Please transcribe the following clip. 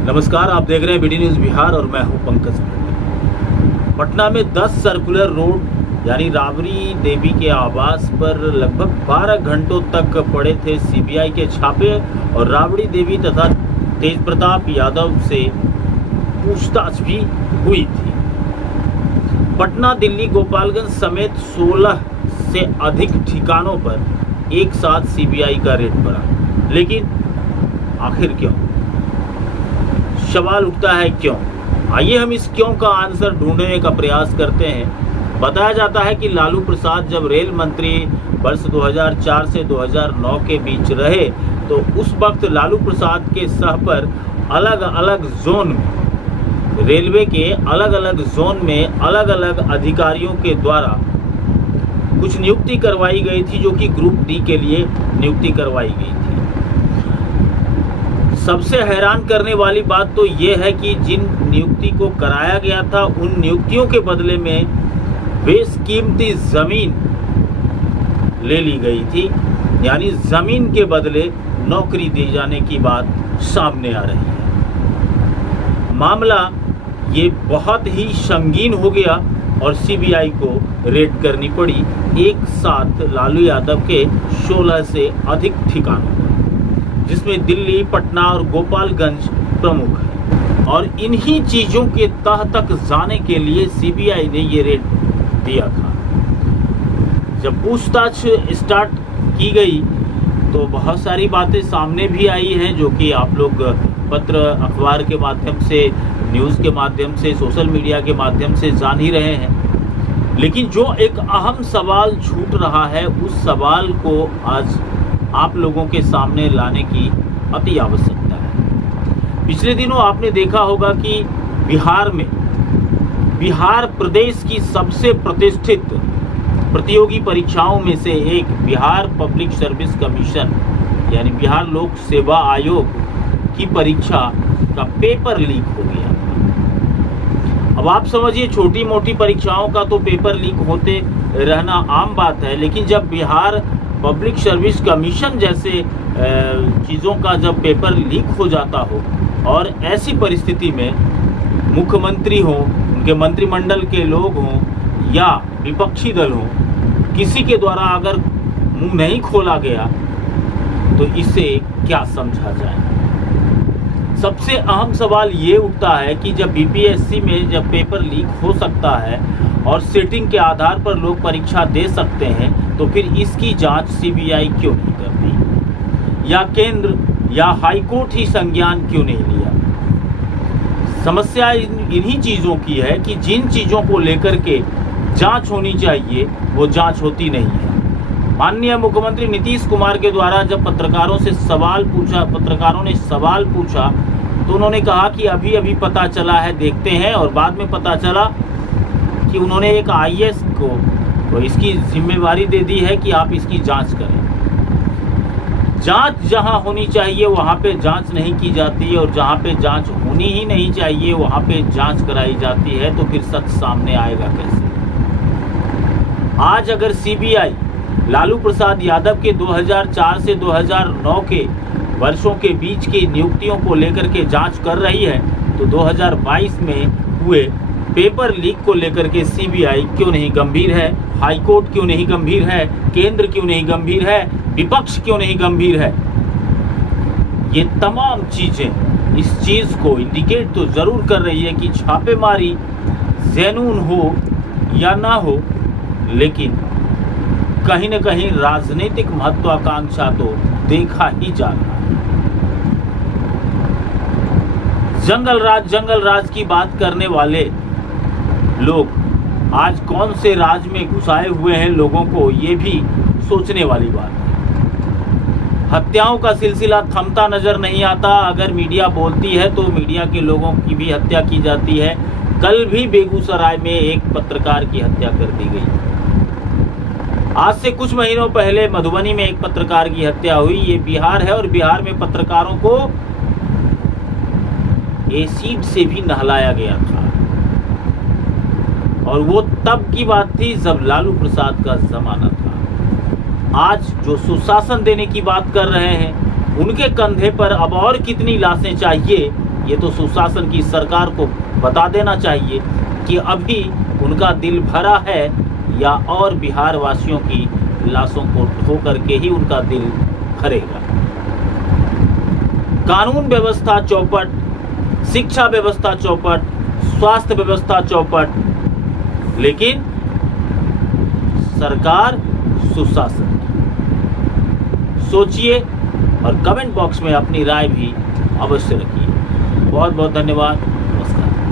नमस्कार, आप देख रहे हैं बीडी न्यूज़ बिहार और मैं हूं पंकज पांडे। पटना में 10 सर्कुलर रोड यानी राबड़ी देवी के आवास पर लगभग 12 घंटों तक पड़े थे सीबीआई के छापे और राबड़ी देवी तथा तेज प्रताप यादव से पूछताछ भी हुई थी। पटना, दिल्ली, गोपालगंज समेत 16 से अधिक ठिकानों पर एक साथ सीबीआई का रेड पड़ा, लेकिन आखिर क्यों? सवाल उठता है क्यों। आइए हम इस क्यों का आंसर ढूंढने का प्रयास करते हैं। बताया जाता है कि लालू प्रसाद जब रेल मंत्री वर्ष 2004 से 2009 के बीच रहे तो उस वक्त लालू प्रसाद के सह पर अलग अलग जोन में, रेलवे के अलग अलग जोन में अलग अलग अधिकारियों के द्वारा कुछ नियुक्ति करवाई गई थी, जो कि ग्रुप डी के लिए नियुक्ति करवाई गई थी। सबसे हैरान करने वाली बात तो ये है कि जिन नियुक्ति को कराया गया था उन नियुक्तियों के बदले में बेशकीमती जमीन ले ली गई थी, यानी जमीन के बदले नौकरी दिए जाने की बात सामने आ रही है। मामला ये बहुत ही संगीन हो गया और सीबीआई को रेड करनी पड़ी एक साथ लालू यादव के 16 से अधिक ठिकानों, जिसमें दिल्ली, पटना और गोपालगंज प्रमुख है। और इन्हीं चीजों के तह तक जाने के लिए सीबीआई ने ये रेड दिया था। जब पूछताछ स्टार्ट की गई तो बहुत सारी बातें सामने भी आई हैं, जो कि आप लोग पत्र, अखबार के माध्यम से, न्यूज़ के माध्यम से, सोशल मीडिया के माध्यम से जान ही रहे हैं। लेकिन जो एक अहम सवाल छूट रहा है, उस सवाल को आज आप लोगों के सामने लाने की अति आवश्यकता है। पिछले दिनों आपने देखा होगा कि बिहार प्रदेश की सबसे प्रतिष्ठित प्रतियोगी परीक्षाओं में से एक बिहार पब्लिक सर्विस कमीशन यानी बिहार लोक सेवा आयोग की परीक्षा का पेपर लीक हो गया। अब आप समझिए, छोटी मोटी परीक्षाओं का तो पेपर लीक होते रहना आम बात है, लेकिन जब बिहार पब्लिक सर्विस कमीशन जैसे चीज़ों का जब पेपर लीक हो जाता हो और ऐसी परिस्थिति में मुख्यमंत्री हो, उनके मंत्रिमंडल के लोग हों या विपक्षी दल हो, किसी के द्वारा अगर मुंह नहीं खोला गया तो इसे क्या समझा जाए। सबसे अहम सवाल ये उठता है कि जब बीपीएससी में जब पेपर लीक हो सकता है और सेटिंग के आधार पर लोग परीक्षा दे सकते हैं, तो फिर इसकी जांच सीबीआई क्यों नहीं करती, या केंद्र या हाईकोर्ट ही संज्ञान क्यों नहीं लिया। समस्या इन्हीं चीज़ों की है कि जिन चीज़ों को लेकर के जांच होनी चाहिए वो जांच होती नहीं है। माननीय मुख्यमंत्री नीतीश कुमार के द्वारा जब पत्रकारों ने सवाल पूछा तो उन्होंने कहा कि अभी अभी पता चला है, देखते हैं, और बाद में पता चला कि उन्होंने एक आईएएस को तो इसकी जिम्मेवारी दे दी है कि आप इसकी जांच करें। जांच जहां होनी चाहिए वहां पे जांच नहीं की जाती, और जहां पे जांच होनी ही नहीं चाहिए वहां पे जांच कराई जाती है, तो फिर सच सामने आएगा कैसे। आज अगर सीबीआई लालू प्रसाद यादव के 2004 से 2009 के वर्षों के बीच की नियुक्तियों को लेकर के जांच कर रही है, तो 2022 में हुए पेपर लीक को लेकर के सीबीआई क्यों नहीं गंभीर है, हाईकोर्ट क्यों नहीं गंभीर है, केंद्र क्यों नहीं गंभीर है, विपक्ष क्यों नहीं गंभीर है। ये तमाम चीजें इस चीज को इंडिकेट तो जरूर कर रही है कि छापेमारी जेनून हो या ना हो, लेकिन कहीं न कहीं राजनीतिक महत्वाकांक्षा तो देखा ही जा रहा है। जंगल राज की बात करने वाले लोग आज कौन से राज में घुसाए हुए हैं लोगों को, ये भी सोचने वाली बात है। हत्याओं का सिलसिला थमता नजर नहीं आता। अगर मीडिया बोलती है तो मीडिया के लोगों की भी हत्या की जाती है। कल भी बेगूसराय में एक पत्रकार की हत्या कर दी गई। आज से कुछ महीनों पहले मधुबनी में एक पत्रकार की हत्या हुई। ये बिहार है और बिहार में पत्रकारों को एसिड से भी नहलाया गया था, और वो तब की बात थी जब लालू प्रसाद का जमाना था। आज जो सुशासन देने की बात कर रहे हैं, उनके कंधे पर अब और कितनी लाशें चाहिए ये तो सुशासन की सरकार को बता देना चाहिए कि अभी उनका दिल भरा है या और बिहार वासियों की लाशों को ढो करके ही उनका दिल भरेगा। कानून व्यवस्था चौपट, शिक्षा व्यवस्था चौपट, स्वास्थ्य व्यवस्था चौपट, लेकिन सरकार सुशासन। सोचिए और कमेंट बॉक्स में अपनी राय भी अवश्य रखिए। बहुत बहुत धन्यवाद।